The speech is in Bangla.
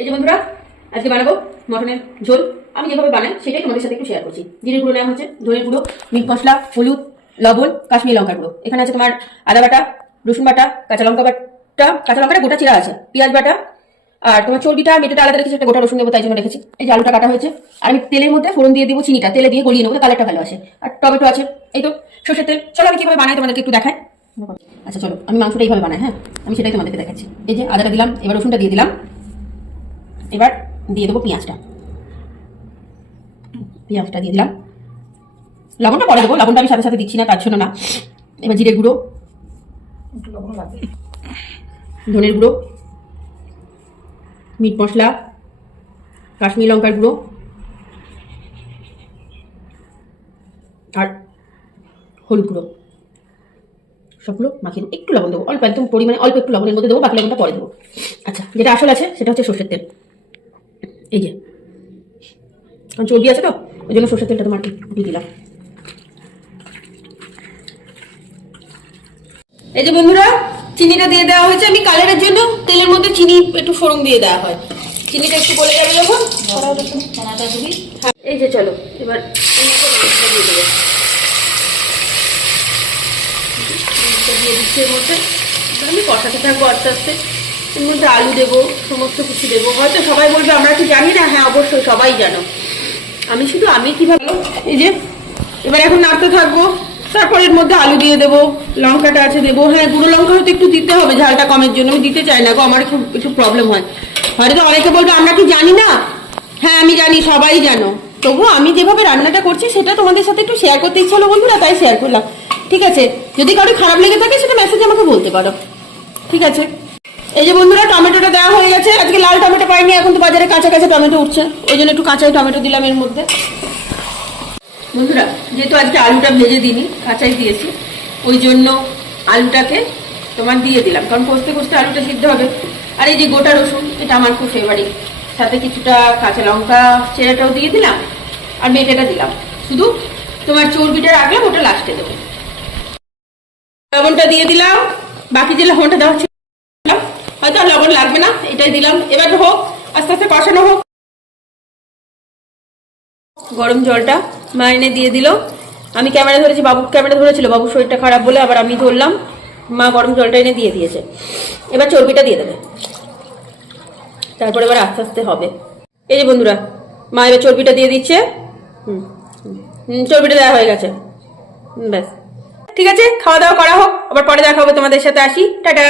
এই যে বন্ধুরা, আজকে বানাবো মটনের ঝোল। আমি যেভাবে বানাই সেটাই তোমাদের সাথে একটু শেয়ার করছি। জিরের গুঁড়ো নেওয়া হচ্ছে, ধনের গুঁড়ো, মিট মশলা, হলুদ, লবণ, কাশ্মীরি লঙ্কার গুঁড়ো। এখানে আছে তোমার আদা বাটা, রসুন বাটা, কাঁচা লঙ্কাটা গোটা চিরা আছে, পেঁয়াজ বাটা, আর তোমার চর্বিটা মেটেটা আলাদা রেখেছি, একটা গোটা রসুন দেবো তাই জন্য রেখেছি। এই যে আলুটা কাটা হয়েছে, আর আমি তেলের মধ্যে ফোড়ন দিয়ে দিব চিনিটা, তেলে দিয়ে গলিয়ে নেবো, কালারটা ভালো আসে। আর টমেটো আছে, এই তো সর্ষের তেল। চলো আমি কিভাবে বানাই তোমাদেরকে একটু দেখাই। আচ্ছা চলো, আমি মাংসটা এইভাবে বানাই। হ্যাঁ, আমি সেটাই তোমাদেরকে দেখাচ্ছি। এই যে আদাটা দিলাম, এবার রসুনটা দিয়ে দিলাম, এবার দিয়ে দেবো পেঁয়াজটা দিয়ে দিলাম। লবণটা পরে দেবো, লবণটা আমি সাথে সাথে দিচ্ছি না, তার জন্য না। এবার জিরের গুঁড়ো, ধনের গুঁড়ো, মিট মশলা, কাশ্মীরি লঙ্কার গুঁড়ো আর হলুদ গুঁড়ো, সবগুলো মাখিয়ে দেবো। একটু লবণ দেবো, অল্প, একদম পরিমাণে অল্প একটু লবণের মধ্যে দেবো, বাকি লবণটা পরে দেবো। আচ্ছা, যেটা আসল আছে সেটা হচ্ছে সর্ষের তেল। এই যে চর্বি আছে তো, ওই জন্য সর্ষের তেলটা তোমার দিয়ে দিলাম। এই যে বন্ধুরা, চিনিটা দিয়ে দেওয়া হয়েছে। আমি কালারের জন্য তেলের মধ্যে চিনি একটু ফোড়ন দিয়ে দেওয়া হয়, চিনিটা একটু গলে যাবে যখন। এই যে চলো এবার দিয়ে দেবো, দিয়ে দিচ্ছি এর মধ্যে। আমি কষাতে থাকবো আস্তে আস্তে। এর মধ্যে আলু দেবো, সমস্ত কিছু দেবো। হয়তো সবাই বলবে আমরা কি জানি না, হ্যাঁ অবশ্যই সবাই জানো। আমি কিভাবে, এই যে এবার এখন নাড়তে থাকবো। তারপর এর মধ্যে আলু দিয়ে দেবো, লঙ্কাটা আছে দেবো। হ্যাঁ, গুঁড়ো লঙ্কা হয়তো একটু দিতে হবে ঝালটা কমের জন্য, আমি দিতে চাই না গো, আমার খুব একটু প্রবলেম হয়। হয়তো অনেকে বলবে আমরা কি জানি না, হ্যাঁ আমি জানি, সবাই জানো। তবুও আমি যেভাবে রান্নাটা করছি সেটা তোমাদের সাথে একটু শেয়ার করতে ইচ্ছা হলো বন্ধুরা, তাই শেয়ার করলাম। ঠিক আছে, যদি কারো খারাপ লেগে থাকে সেটা মেসেজে আমাকে বলতে পারো, ঠিক আছে। এই যে বন্ধুরা, টমেটোটা দেওয়া হয়ে গেছে। আজকে লাল টমেটো পাইনি, এখন তো বাজারে কাঁচা কাঁচা টমেটো উঠছে, ওই জন্য একটু কাঁচাই টমেটো দিলাম এর মধ্যে। বন্ধুরা, যেহেতু আজকে আলুটা ভেজে দিইনি, কাঁচাই দিয়েছি, ওই জন্য আলুটাকে তোমার দিয়ে দিলাম, কারণ কষতে কষতে আলুটা সিদ্ধ হবে। আর এই যে গোটা রসুন, এটা আমার খুব ফেভারিট, সাথে কিছুটা কাঁচা লঙ্কা চেরাটাও দিয়ে দিলাম, আর মেটেটা দিলাম। শুধু তোমার চর্বিটা রাখলাম, ওটা লাস্টে দেবো। লবণটা দিয়ে দিলাম, বাকি যে লবণটা দেওয়া ছিল হয়তো আর লবণ লাগবে না, এটাই দিলাম। এবার হোক, আস্তে আস্তে কষানো হোক। গরম জলটা মা এনে দিয়ে দিল। আমি ক্যামেরা ধরেছি, বাবু ক্যামেরা ধরেছিল, বাবুর শরীরটা খারাপ বলে আবার আমি ধরলাম। মা গরম জলটা এনে দিয়ে দিয়েছে। এবার চর্বিটা দিয়ে দেবে, তারপর এবার আস্তে আস্তে হবে। এই যে বন্ধুরা, মা এবার চর্বিটা দিয়ে দিচ্ছে। চর্বিটা দেওয়া হয়ে গেছে, ব্যাস। ঠিক আছে, খাওয়া দাওয়া করা হোক, আবার পরে দেখা হবে তোমাদের সাথে। আসি, টাটা।